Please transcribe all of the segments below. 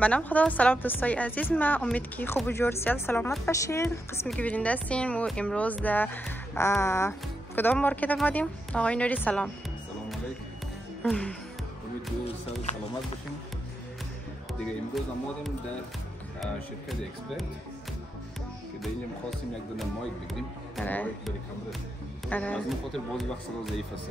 به نام خدا. سلام دوستای عزیز، من امید که خوب و جور صحت سلامت باشین. قسمی که بیننده هستین و امروز در کدام مارکت آمدیم؟ آقای نوری سلام. سلام علیکم. امید جور صحت سلامت باشین. دیگه امروز آمدیم در شرکت اکسپرت که در اینجا می‌خواستیم یک دونه مایک بگیریم. مایک برای کامera. از اون خاطر بعضی وقت صدا ضعیف است.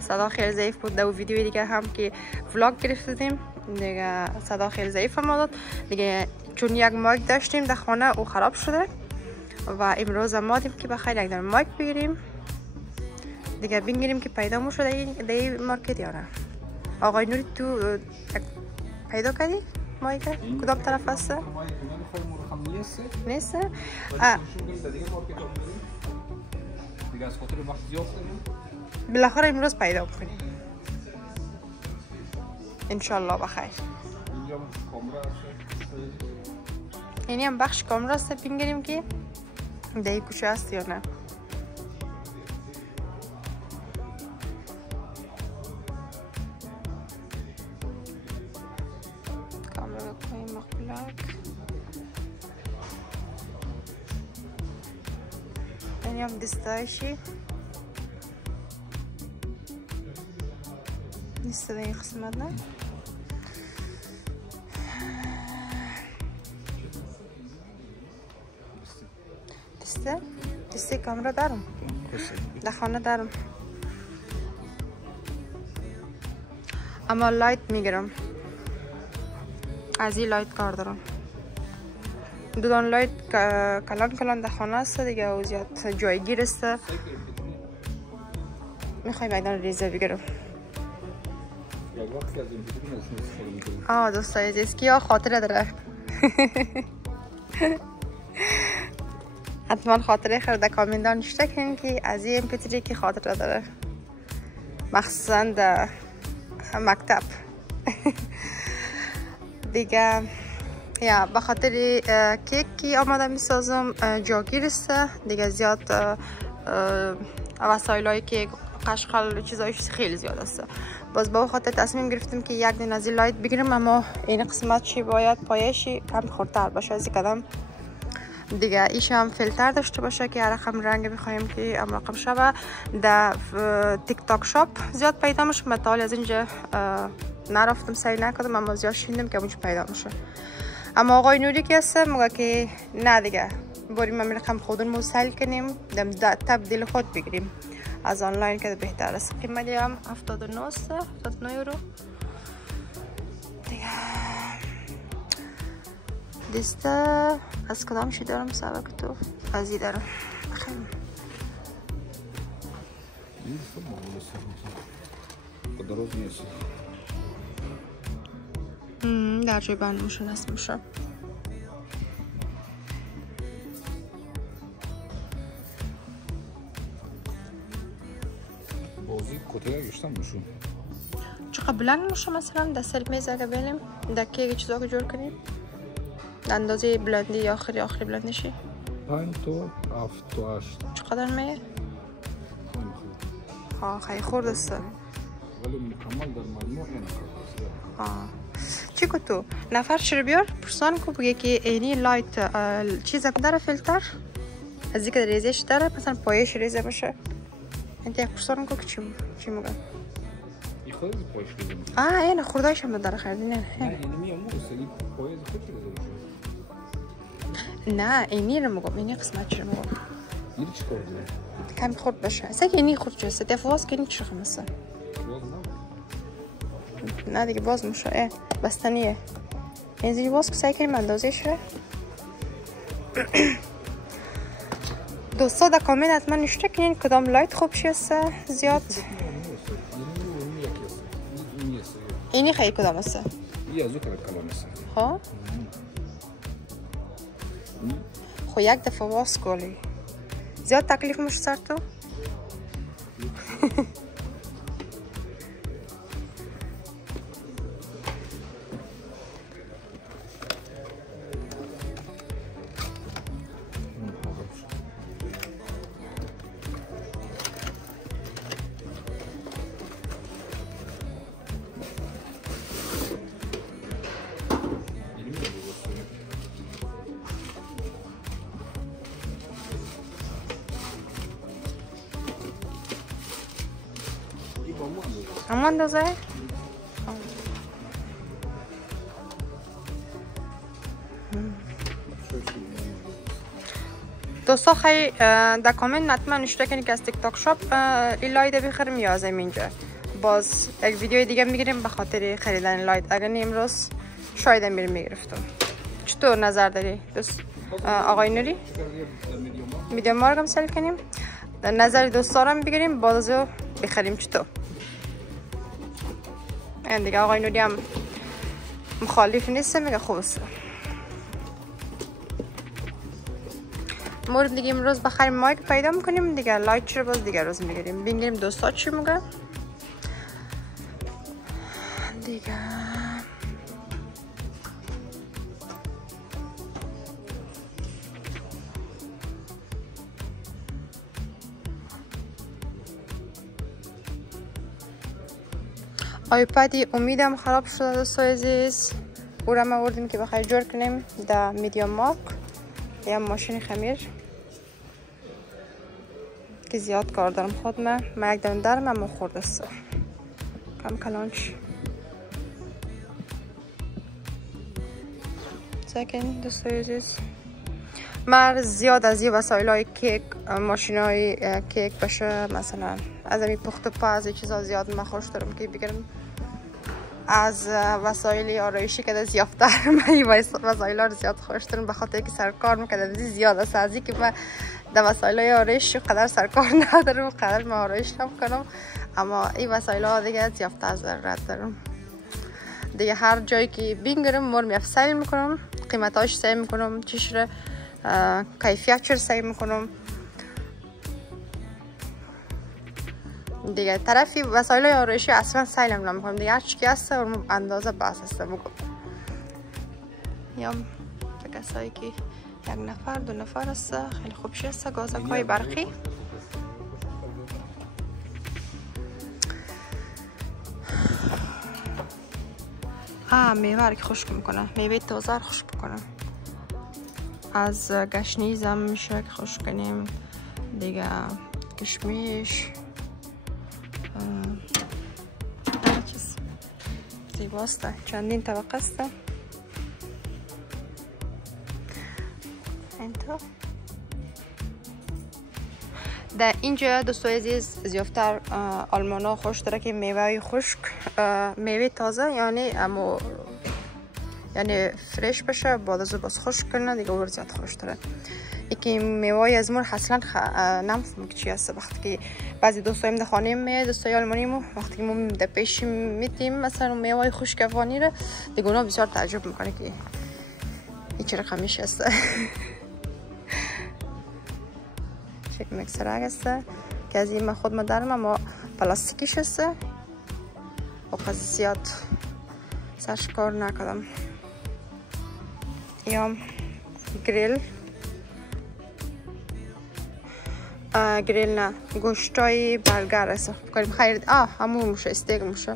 صدا خیلی ضعیف بود. در ویدیو دیگه هم که ولاگ گرفتیم دیگه صدا خیلی ضعیف ما داد دیگه، چون یک مایک داشتیم در خانه او خراب شده و امروز آمدیم که بخیر یک دونه مایک بگیریم دیگه، بگیریم که پیدا مو شده این مارکت یا نه. آقای نوری تو پیدا کردی مایک کدام طرف هست؟ نیست؟ دیگه از خاطر وقت زیاد کنیم بالاخره امروز پیدا کنیم انشالله بخیر. اینجا کامرا هست، اینی هم بخش کامرا است، بگیریم که در این کوچه هست یا نه. کامرا بکنیم مقبولک. اینی هم دستایشی نیست در این قسمت نه. دسته کامرا دارم در خانه دارم، اما لایت میگیرم، از این لایت کار دارم. دودان لایت کلان در خانه است دیگه و زیاد جایگیر است. میخوای میدان ریزه بگیرم. دوستای عزیز کیا خاطره داره حتما خاطره خرده کامنت نوشته کنین که از این امپیتری که خاطره داره، مخصوصا در مکتب دیگه. یا به خاطر کیک که آماده میسازم جاگیر است دیگه، زیاد وسایل های کیک قشقل چیزایش خیلی زیاد است. باز با خاطر تصمیم گرفتیم که یک دونه از لایت بگیریم، اما این قسمت چی باید پایشی هم خردتر باشه از این قدم دیگه. ایش هم فیلتر داشته باشه که هر رقم رنگ بخوایم که هم رقم شوه. در تیک تاک شاپ زیاد پیدا میشه، متال از اینجا نرفتم سعی نکردم، اما زیاد شیندم که اونجا پیدا میشه. اما آقای نوری که هست میگه که نه دیگه بریم همین رقم خودمون سیل کنیم، تبدیل خود بگیریم از آنلاین که بهتر است. قیمتی هم 79 است، 79 یورو دیگه. دسته از کدامشی دارم سبک تو از این دارم خیلی درست نیست، در جای بند میشه نصب میشه. بازی کتره گشتم میشه چقدر بلند میشه. مثلا در سر میز اگه بلیم دکه چیزا که جور کنیم اندازه بلندی یا آخری بلندشی 5 تا 7 تا 8 چقدر میه؟ خیلی خورد است ولی مکمل در مجموع این چی که تو نفر چرا بیار پرسان کو بگه که اینی لایت چیز داره فیلتر از اینکه ریزش داره مثلا پایش ریزه باشه. انت یک پرسان کو که چی میگن این خود پایش ریزه میشه. این خوردایش هم داره خریدی نه اینمی هم موسلی پایش خود ریزه میشه. نه اینی رو میگم، اینی قسمت چرا میگم این چی کار داره کم خورد باشه اصلا که اینی خورد جسته دفواز که اینی چی خمسه نه دیگه باز میشه بستنیه این زیر باز که سعی کنیم اندازه شه. دوستا در کامنت حتما نوشته کنین کدام لایت خوب است زیاد. اینی خیلی کدام است؟ این از اون کلام است. خو یک دفعه باز کلی زیاد تکلیف میشه سر تو. اما اندازه دوستا خیلی در کامنت حتما نشته کنید که از تیک تاک شاپ این لایت بخریم یا از اینجا. باز یک ویدیو دیگه میگیریم به خاطر خریدن لایت. اگر نه امروز شاید میریم میگرفتم. چطور نظر داری دوست آقای نوری؟ میدیوم مارک هم سلیف کنیم. نظر دوستا رو بگیریم باز از بخریم چطور؟ این دیگه آقای نوری هم مخالف نیست میگه خوب است. مورد دیگه امروز بخریم مایک پیدا میکنیم دیگه لایت چرا باز دیگه روز میگیریم ببینیم دوستا چی میگه دیگه. آیپدی امیدم خراب شده دوستای عزیز. او را ما آوردیم که بخیر جور کنیم در میدیوم مارک یا ماشین خمیر که زیاد کار دارم خود من یک دم درم اما خورده است کم کلانچ سکن دوستای عزیز. من زیاد از این وسایل های کیک ماشین های کیک باشه مثلا از این پخت و پا از این چیزا زیاد من خوش دارم که بگیرم. از وسایل آرایشی که از یافتر من این وسایل ها رو زیاد خوش دارم به خاطر که سرکار میکنم زیاد است از این که من در وسایل های آرایشی قدر سرکار ندارم قدر من آرایش نمیکنم اما این وسایل ها دیگه از یافتر ضرورت دارم دیگه. هر جایی که بگیرم مرمی افسایل میکنم قیمتاش سعی میکنم چیش رو کیفیت چر سعی میکنم دیگه. طرفی وسایل آرایشی اصلا سیلم نمیکنم دیگه. هر چی که هست اندازه بس هست میگم. یا کسایی که یک نفر دو نفر هست خیلی خوبش هست. گازک های برقی میوه که خشک میکنه میوه تازه خشک میکنه. از گشنیز هم میشه که خشک کنیم دیگه. کشمیش چیز زیباست چندین طبقه است. در اینجا دوستای عزیز زیافتر آلمان ها خوش داره که میوه خشک میوه تازه یعنی فرش بشه بعد از باز خشک کنه دیگه اور زیاد خوش داره. یکی میوه از مور اصلا نمیفهمم که چی هست. وقتی که بعضی دوستایم در خانه میاد دوستای آلمانی مو وقتی که ما در پیش میتیم مثلا میوه خشک افغانی رو دیگه اونا بسیار تعجب میکنه که این چه رقمیش هست. شکل مکسر هست که از این خود ما دارم اما پلاستیکیش هست و قضی زیاد سرش کار نکردم. یا گریل نه گوشتای برگر است بکنیم خیلی همون موشه استیک موشه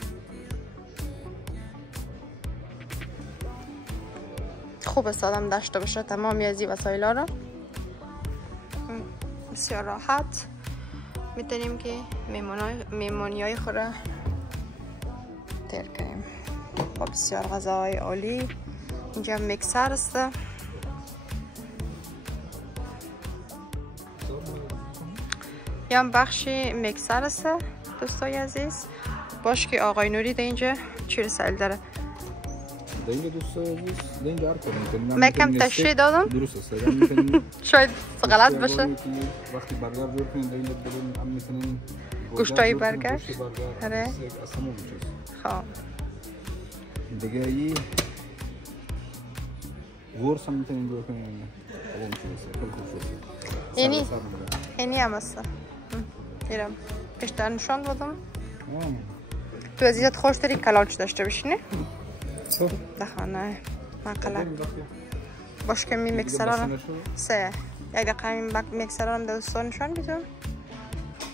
خوب است آدم داشته باشه تمامی از این وسایل ها رو. بسیار راحت میتونیم که میمونی های خود را تیر کنیم با بسیار غذاهای عالی. اینجا میکسر است یا بخشی میکسر است دوستای عزیز. باش که آقای نوری در اینجا چی رسال داره در اینجا دوستای عزیز در اینجا هر کاری میکنیم. من کم تشریح دادم درست است شاید غلط باشه. وقتی برگر جور کنیم در اینجا بدون هم میتونیم گوشتای برگر آره خب دیگه ای ورس هم میتونیم جور کنیم. اینی هم هست میرم بیشتر نشان دادم. تو عزیزت خوش داری کلانچ داشته باشی دخانه مقلق باش که می مکسران سه یک دقیقه این مکسران دوستان نشان بیدم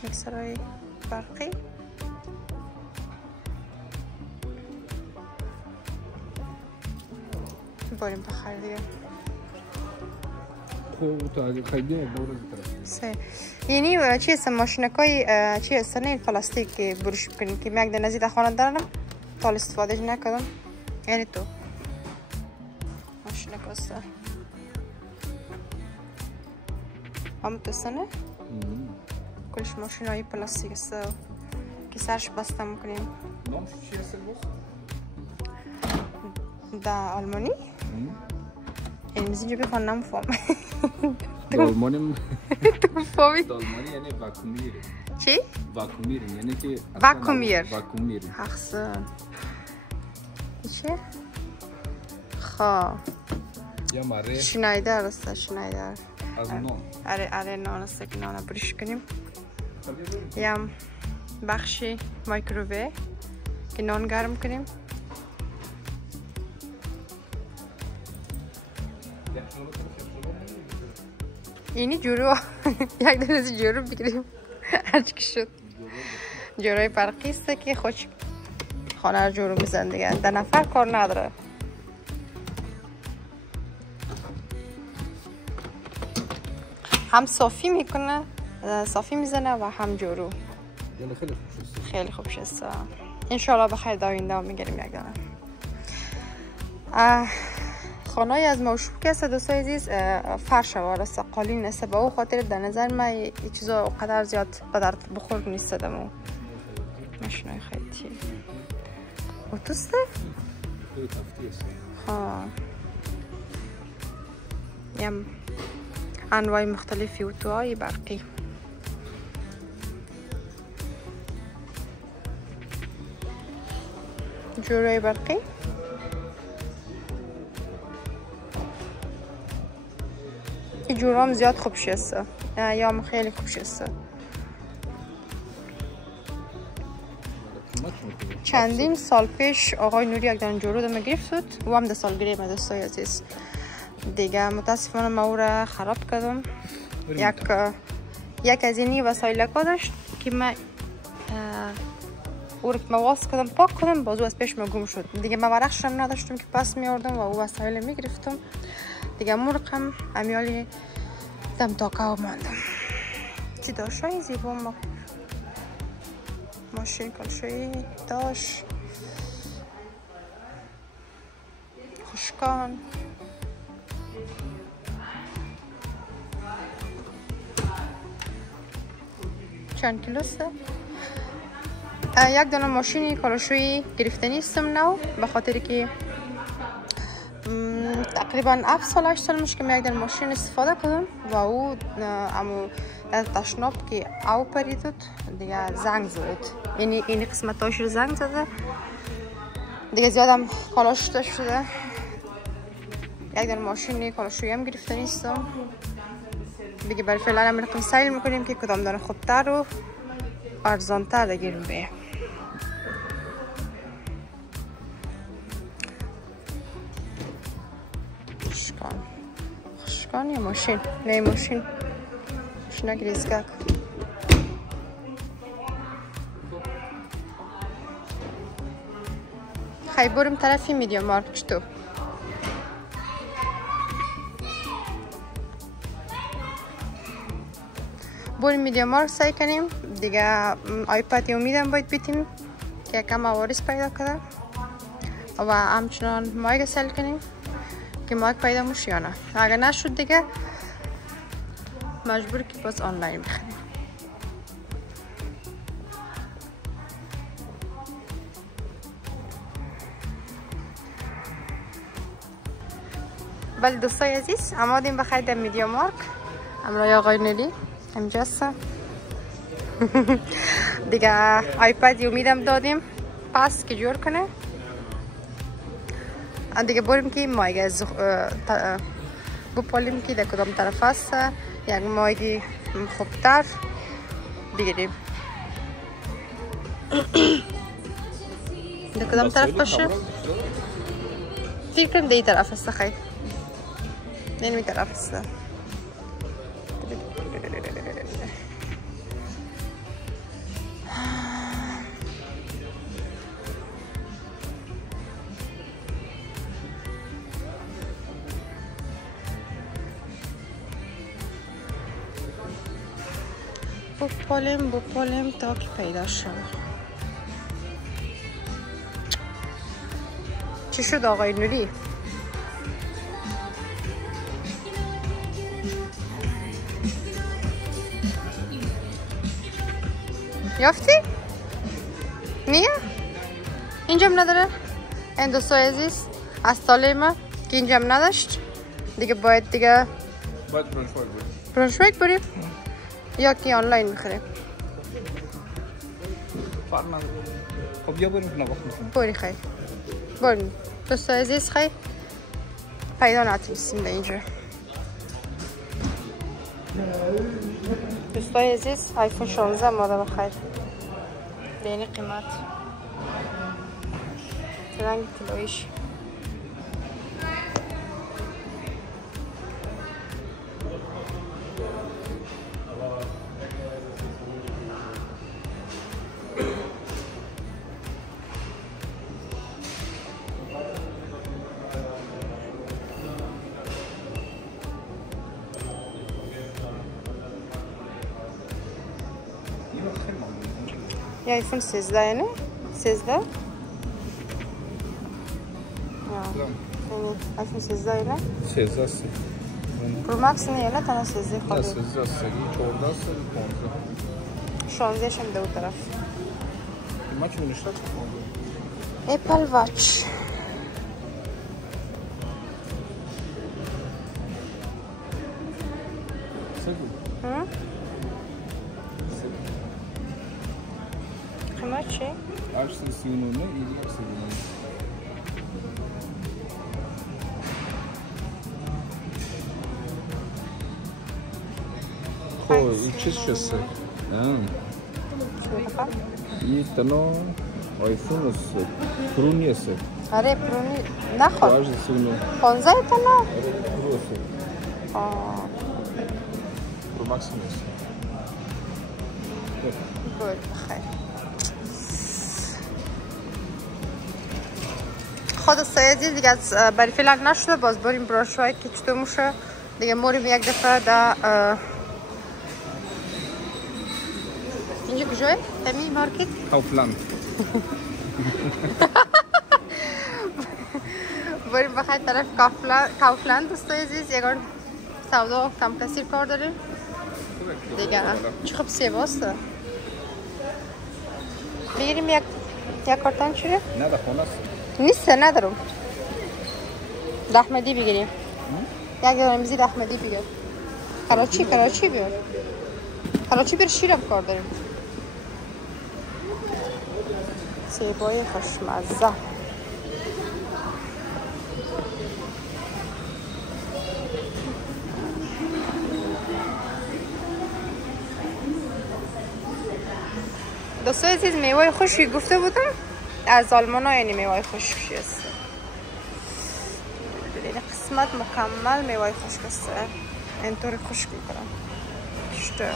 مکسرهای برقی بریم بخیر دیگه. خب تو اگه خیلی بورز طرف یعنی چی است ماشینکای چی است نه پلاستیک که بروش کنیم که یک دونه نزدیک خانه دارم تا استفاده نکردم یعنی تو ماشینک است هم تو سنه کلش ماشینای پلاستیک است که سرش بسته میکنیم نامش چی است باز در آلمانی یعنی اینجا بخوام نمیفهم دالمانی تو فهمی دالمانی یعنی واکومیر چی واکومیر یعنی که واکومیر احسن چی خا یا ماره شنایدر است شنایدر از نان آره نان است که نان بریش کنیم یا بخشی مایکروویو که نان گرم کنیم اینی جورو یک دونه جورو بگیریم هرچی که شد جوروی برقی است که خود خانه رو جورو میزن دیگه در نفر کار نداره هم صافی میکنه صافی میزنه و هم جورو خیلی خوب شست انشالله بخیر داینده میگیریم یک دانه خانه از موشوب که است دوستای عزیز فرش وارست قالین است به او خاطر در نظر من این چیزا قدر زیاد به درد بخور نیست دمو ماشینای خیلی اتوسته ها یم انواع مختلفی اتوهای برقی جوره برقی این جورام زیاد خوب شسته یا خیلی خوب شسته چندین سال پیش آقای نوری یک دانه جورو دم گرفت بود و هم ده سال گریم دوستای عزیز دیگه متاسفانه ما او را خراب کردم یک از اینی وسایلکا داشت که من او را که مواز کردم پاک کردم بازو از پیش ما گم شد دیگه من ورقش هم نداشتم که پس می آردم و او وسایل می گرفتم دیگه مرقم امیالی دم تاکه و ماندم چی داشت های زیبا ما ماشین کلشویی داشت خوشکان چند کیلوسته یک دانه ماشینی کلشویی گرفته نیستم نو به خاطر که تقریبا 7 سال 8 سال میشه که من یک دانه ماشین استفاده کردم و او امو تشناب که او پریدود دیگه زنگ زد یعنی این قسمتاش رو زنگ زده دیگه زیادم کالاشته شده یک دانه ماشینی کالاشویی هم گرفته نیستم دیگه برای فعلا هم رقم سیل میکنیم که کدام دانه خوبتر و ارزانتر بگیریم به خوشکان یا ماشین نه ماشین گریزگک خیلی بریم طرفی میدیوم مارک چطور بریم میدیوم مارک سعی کنیم دیگه آیپد امیدم باید بیتیم که کم عوارض پیدا کرده و همچنان مایک سل کنیم که مایک پیدا موش یا نه اگر نشد دیگه مجبور که باز آنلاین بخریم بله دوستای عزیز آمادیم بخیر در میدیا مارک امرای آقای نلی اینجاست دیگه آیپد امیدم دادیم پس که جور کنه دیگه بریم که مایگه بپالیم که در کدام طرف هست یک مایگی خوبتر بگیریم در کدام طرف باشه فکر کنم در این طرف هست خیلی این طرف هست بپالیم تا که پیدا شد. چی شد آقای نوری؟ یافتی؟ نیه؟ اینجا هم نداره؟ این دوستای عزیز از سالمه که اینجا هم نداشت دیگه باید برانشویک بریم یا که آنلاین میخوریم؟ خب بیا بریم نگاه میکنیم. بری خیلی بریم دوستای عزیز خیلی پیدا نتونستیم در اینجا. دوستای عزیز آیفون 16 ماده بخیر به این قیمت رنگ طلاییش. یا آیفون 13 نه؟ 13؟ آیفون 13 نه؟ 13 است. پرو مکس نه نه تنها 13 خالی. 13 است. 14 است. 15 شم دو طرف. ما چی نوشته؟ اپل واچ. قیمت چی؟ 839 نه این 839. خب این چیز شسته؟ این تنها آیفون است. پرو نیست. آره پرو نخواد. 839. 15 تنها؟ آره پرو است. پرو مکس نیست. بود بخیر. خود سایدی دیگه از برای فعلا نشده باز بریم براشوی که چطور موشه دیگه موریم یک دفعه در اینجا کجای؟ تمی مارکت؟ کافلند. بریم بخیر طرف کافلند دوستای عزیز یکان سودا کم کثیر کار داریم دیگه. چه خب سیباسته بگیریم یک کارتون چیه؟ نه در خانه است. نیست ندارم. احمدی بگیریم. یک رمزی احمدی بگیر. کراچی بیار. کراچی بر شیرم کار داریم. سیبای خوشمزه. دوستای عزیز میوه خشکی گفته بودم از آلمان ها یعنی میوه خشکی است. این قسمت مکمل میوه خشک است. اینطوری خشک میکنم شته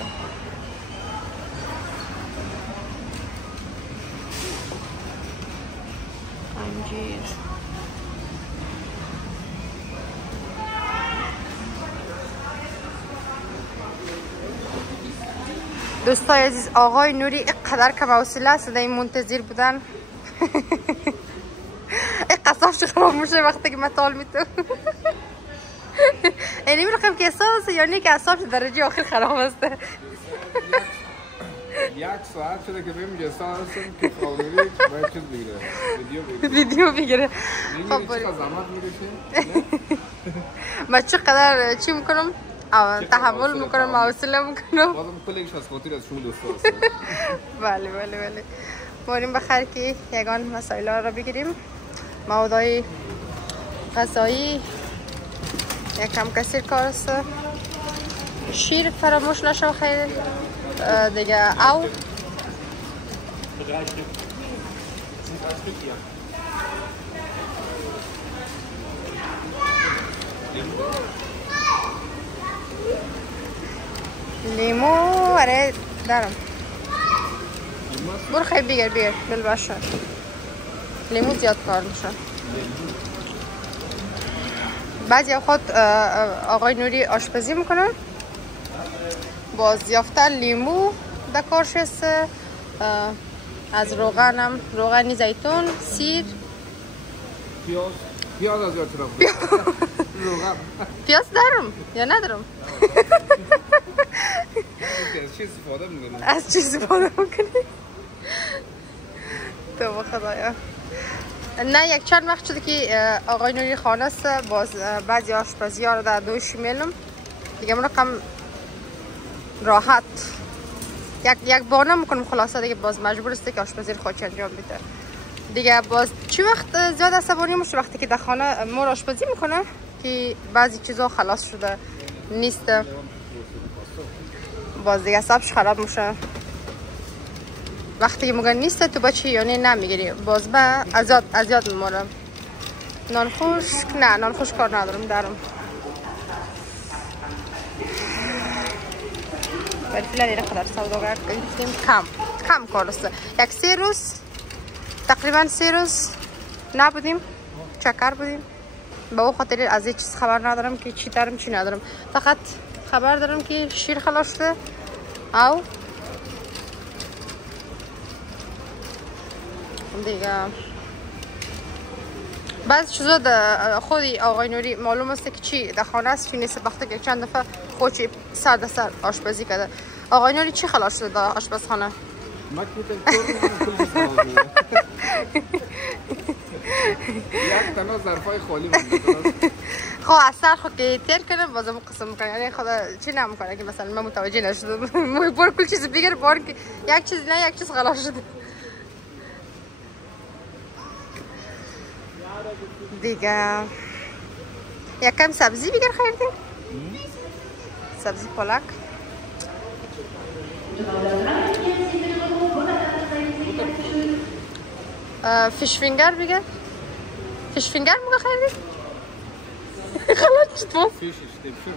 انجیر دوستای عزیز آقای نوری اینقدر کم حوصله است در این منتظر بودن. این قصاف چه خراب میشه وقتی که مطال میتو. یعنی میرخم که احساس یعنی که اصاف درجه آخر خراب است. یک ساعت شده که بهم جسا هستم که خواهدوری باید چیز بگیره ویدیو بگیره. خب چقدر زحمت میکشیم من چقدر چی میکنم تحمل میکنم حوصله میکنم بازم کلش از خاطر از شما دوستا هستم. بله بریم بخیر که یگان مسائل ها را بگیریم. موادای غذایی یکم کثیر کار است. شیر فراموش نشه خیلی دیگه او لیمو آره دارم. برو خیلی بگیر دل باشه. لیمو زیاد کار میشه. بعضی اوقات آقای نوری آشپزی میکنن باز یافته لیمو دکارش است. از روغنم، روغن زیتون، سیر، پیاز از یاد شدم. روغن. پیاز دارم یا ندارم؟ از چی استفاده میکنی؟ از چی استفاده میکنی؟ تو با خدایا. نه یک چند وقت شده که آقای نوری خانه است، باز بعضی آشپزی ها رو در دوش میلم دیگه. من کم راحت یک بانه میکنم خلاصه دیگه. باز مجبور است که آشپزی رو خودش انجام بده دیگه. باز چی وقت زیاد عصبانی میشه وقتی که در خانه ما آشپزی میکنه که بعضی چیزا خلاص شده نیست، باز دیگه حسابش خراب میشه. وقتی که میگن نیست تو بچی یعنی نمیگیری، باز به ازیاد میمارم. نان خشک نه، نان خشک کار ندارم دارم. ولی فعلا این قدر سوداگر گرفتیم. کم کار است. یک 3 روز تقریبا 3 روز نبودیم، چکر بودیم. به او خاطر از هیچ چیز خبر ندارم که چی دارم چی ندارم. فقط خبر دارم که شیر خلاص شده او دیگه. بعض چیزا در خودی آقای نوری معلوم است که چی در خانه است چی نیست. وقتی که چند دفعه خودی سر آشپزی کرده. آقای نوری چی خلاص شده در آشپزخانه؟ یک تنها ظرفای خالی مونده. خب اثر خود که تیر کنه بازم قسم میکنه، یعنی خدا چی نمیکنه که مثلا من متوجه نشدم. بار کل چیز بگیر بار که یک چیز نه یک چیز خلاص شده دیگه. یکم سبزی بگیر خریدیم، سبزی پالک. فیش فینگر بگیر، فیش فینگر موقع خریدیم. خلاص چطور؟ فیش اشتباه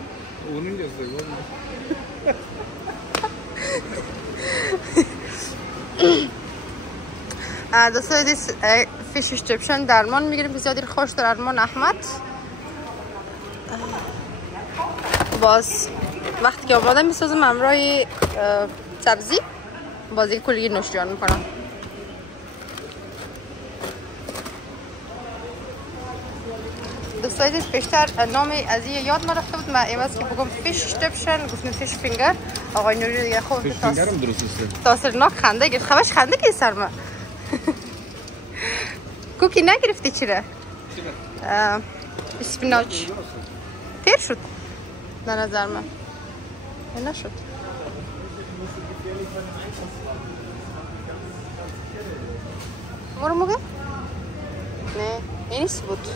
اونی جزده دوستان عزیز فیش استریپشن درمان میگیریم که زیادی خوش در درمان احمد. باز وقتی که آماده میسازم همراه سبزی بازی کلی نوشجان میکنم. دوستان عزیز پیشتر نام از این یاد ما رفته بود، من عوض که بگم فیش استریپشن گفتم فیش فینگر. آقای نوری دیگه خوب فیش فینگر هم درست است. تاثیرناک خنده گرفت. خواهش خنده که سر من کوکی نگرفتی چرا؟ اسپیناچ تیر شد در نظر من. نشد. برو موگه؟ نه اینیست بود.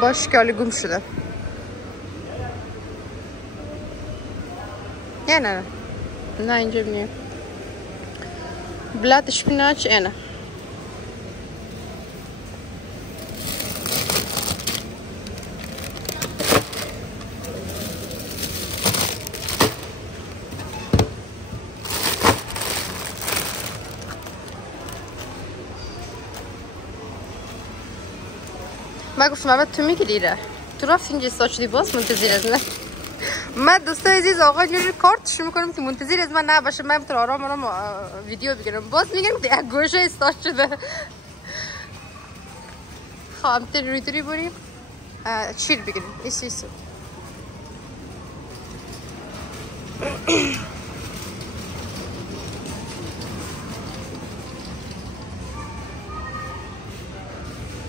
باش که حالی گم شده. نه اینجا بینیم بلاد شپیناچ اینه. من گفتم اول تو میگیریره تو رفت اینجا ساچ باز منتظر از من. من دوستان عزیز آقا جوری کارتش میکنم که منتظر از من نباشه، من بتونم آرام ویدیو بگیرم. باز میگم که یک گوشه استارت شده. خب روی دوری بریم شیر بگیریم. ایسو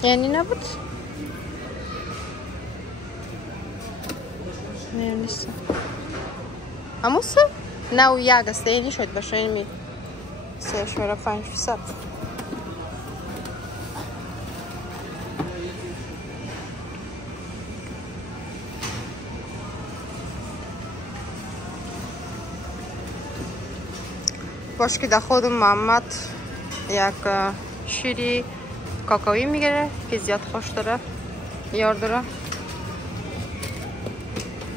یعنی نبود؟ نه نیست. هموسه؟ نه و یک است. یعنی شاید باشه. این 3.5%. باش که در خود محمد یک شیری کاکاوی میگیره که زیاد خوش داره، یار داره.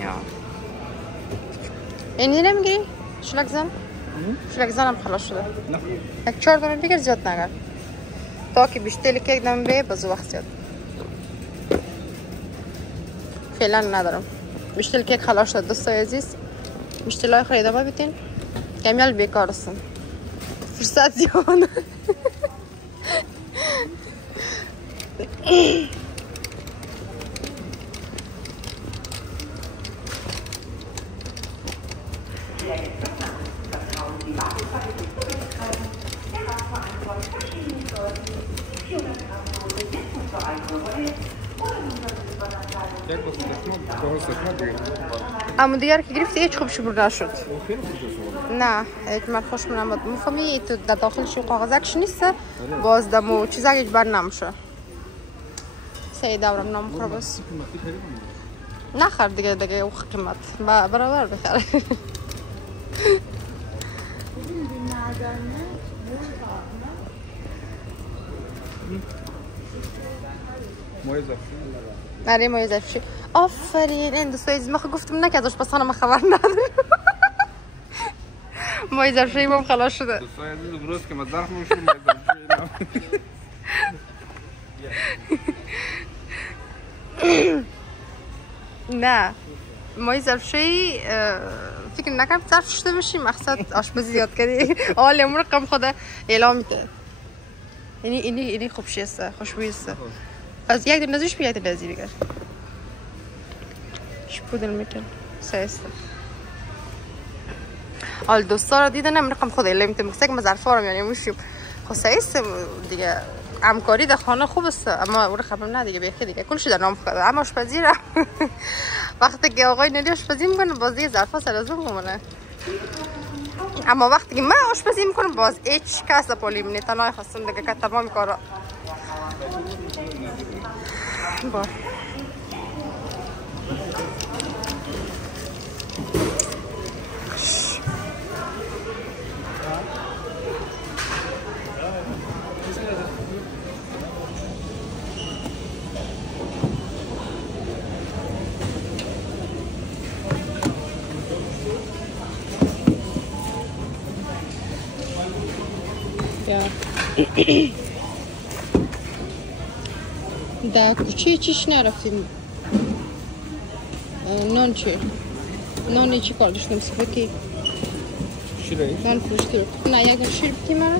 یا اینی نمیگیری؟ شلک زن هم خلاص شده. نه یک 4 دونه بگیر زیاد نگر. تا که بیشتر کیک دم به باز وقت زیاد فعلا ندارم. بیشتر کیک خلاص شد دوستای عزیز. بیشتر خرید ما بیتین کمیال بیکار هستم فرصت زیاد. اما دیگر که گرفتی هیچ خوب شبر نشد. نه هیچ من خوش منم بود مفهمی تو در داخل شو کاغذکش نیست باز دمو چیزا هیچ بر نمیشه. سه دورم نمیخوره بس. نخر دیگه او قیمت برابر بخره. آره مایه ظرفشویی. آفرین این دوستای عزیز ما گفتم نه که ازش پس ما خبر ندارم. مایه ظرفشویی هم خلاص شده. دوستای عزیز درست که ما ظرف میشیم مایه ظرفشویی نه مایه ظرفشویی فکر نکنم ظرف شده باشیم مقصد آشپزی زیاد کردی حال امور رقم خدا اعلام میده. اینی خوب شیسته خوشبویی است. از یک دل نزدیش بیاید لذی بگر. شپودل میتون سایسته. حال دوستا را دیدن من رقم خدا اعلام میده مقصد که ما ظرفا رو میانیم میشیم. خب سایسته دیگه همکاری در خانه خوب است اما او رقم نه دیگه بیخی دیگه کلش در نام خدا اما آشپزی را وقتی که آقای نلی آشپزی میکنه باز دیگه ظرفا سرازم میمونه. اما وقتی که من آشپزی میکنم باز هیچ کس پولی منی تنهای خواستم دیگه که تمام کارا با در کوچه چیش نرفتیم نان چی؟ نانی چی کار داشتیم سفتی؟ شیره؟ نان فروشتی نه یک دن شیر بکی مرا؟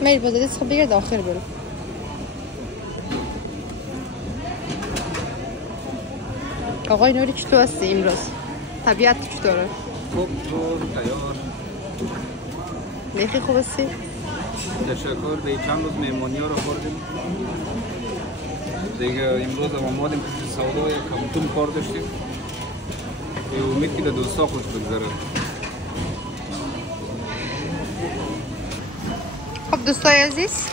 میل باز دست خب بگیر داخل برو. آقای نوری چطور هستی امروز؟ طبیعت چطوره؟ خوب تیار. بیخی خوب هستی؟ تشکر دیگه چند روز مهمانی ها رو خوردیم. دیگه امروز هم آمادیم که سودا یک کمتون کار داشتیم. امید که دوستا خوش بگذره. خب دوستای عزیز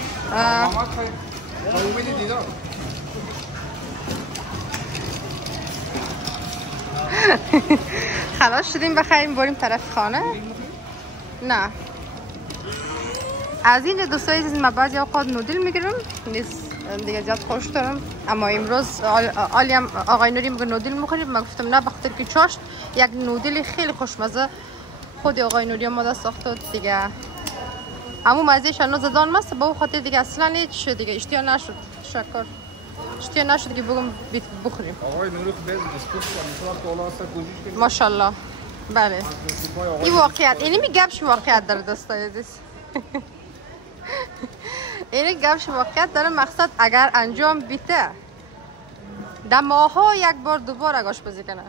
خلاص شدیم بخریم بریم طرف خانه. نه از این دوستای عزیز من بعضی اوقات نودل میگیرم نیست دیگه زیاد خوش دارم اما امروز آلیم آقای نوری میگه نودل میخوریم من گفتم نه بخاطر که چاشت یک نودل خیلی خوشمزه خود آقای نوری آماده ساخته دیگه اما مزهش هنوز زدان مست با اون خاطر دیگه اصلا هیچ دیگه اشتیا نشد. شکر اشتیا نشد که بگم بخوریم. آقای نوری خب بیز دیسکوس کنیم تو کنیم ماشاءالله. بله این واقعیت اینی می گپش واقعیت داره دوستای عزیز. اینی گپش واقعیت داره مقصد اگر انجام بیته در ماها یک بار دوبار اگه آشپزی کنه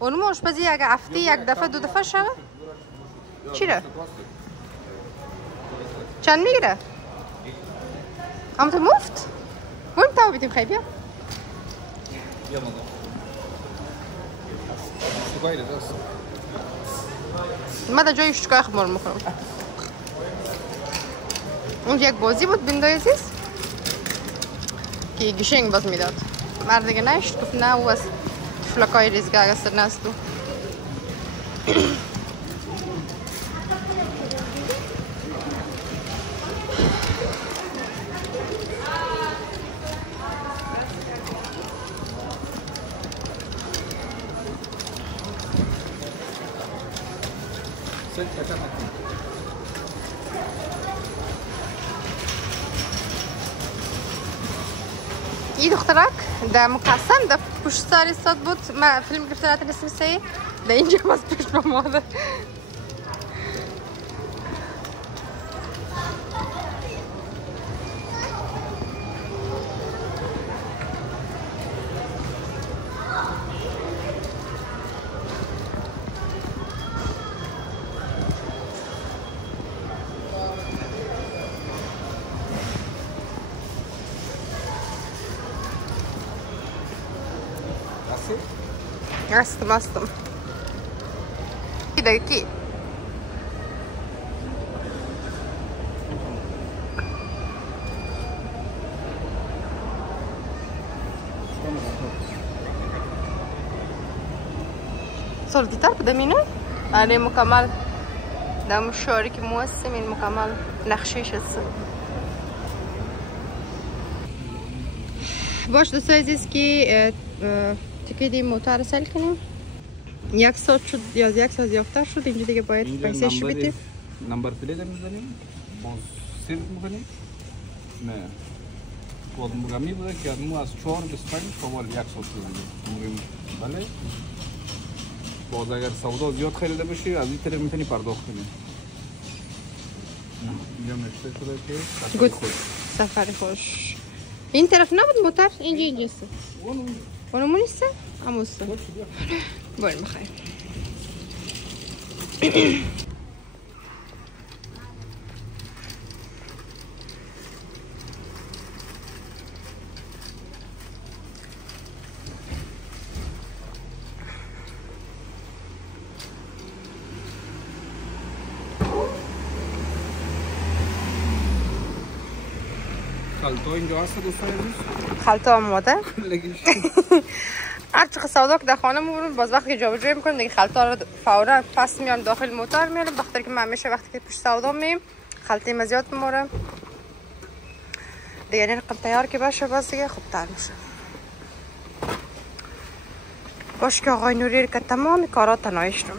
اونم آشپزی اگه هفته یک دفعه دو دفعه شوه چی ره؟ چند میگیره؟ اما تو مفت؟ بریم تاو بیتیم خیلی بیا بیا ماما اشتگاهی دست من در جای اشتگاه خمار میکنم اون یک بازی بود بیندای عزیز که گشنگ باز میداد. مرد دیگه نشت گفت نه او از فلکای ریزگاه اگستر نستو. این دخترک در مقسم در پشت سر استاد بود. ما فیلم گرفته رات اسم سی در اینجا باز پیش با ماده. Astım. Bir dakika. صورتی‌تر بده مینو؟ آره مکمل. دم شاری که موسم این مکمل نقشه‌ش است. باش دوستای عزیز که تیکت موتور سل کنیم. یک ساعت شد یا یک ساعت یافته شد. اینجا دیگه باید پیسش بدیم. نمبر پلیت میزنیم. باز سیرک میکنیم. نه. باز مگمی بوده که ما از 4 به 5 تا یک ساعت میگیم. بله. باز اگر سودا زیاد خریده بشه از این طریق میتونی پرداخت کنی. اینجا نوشته شده که سفر خوش. این طرف نبود موتور اینجاست. اونمون نیسته؟ اموسته. بریم بخیر. خلطه اینجا هست دوستان عزیز؟ خلطه آماده؟ هر چقدر سودا که در خانه میبرم باز وقتی که جابجایی میکنم دیگه خلطه رو فورا پس میارم داخل موتور میارم. بخاطر که من همیشه وقتی که پیش سودا میم خلطه مزیات میمورم دیگه. این رقم تیار که باشه باز دیگه خوب تر میشه. باش که آقای نوری که تمام کارات تنایشتم.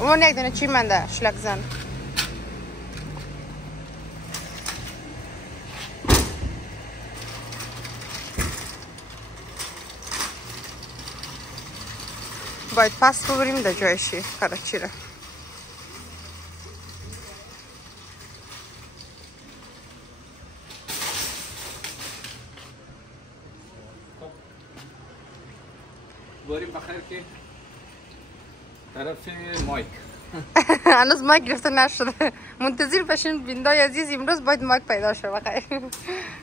اون یک دونه چی منده شلک زن. باید پس ببریم در جایشی خرچی را. بریم بخیر که طرف مایک هنوز مایک گرفته نشده. منتظر باشین بیندای عزیز. امروز باید مایک پیدا شه بخیر.